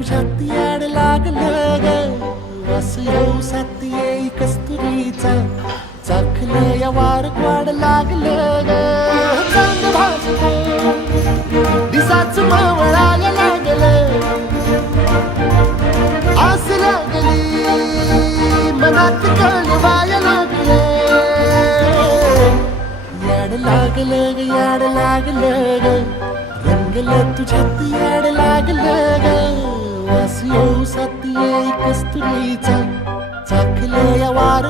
तुझ्यात याड लागलं ग, वास येऊ साथ येई कस्तुरीचा, चाखलं या वार वाढ लागलं ग. चांद भाजलं दिसाच मावळायला लागलं, आस लागली मनात कळवायला लागलं. याड लागलं ग, याड लागलं ग, रंगलं तुझ्यात याड लागलं ग, वास येऊ साथ येई कस्तुरीचा, चाखलं या वार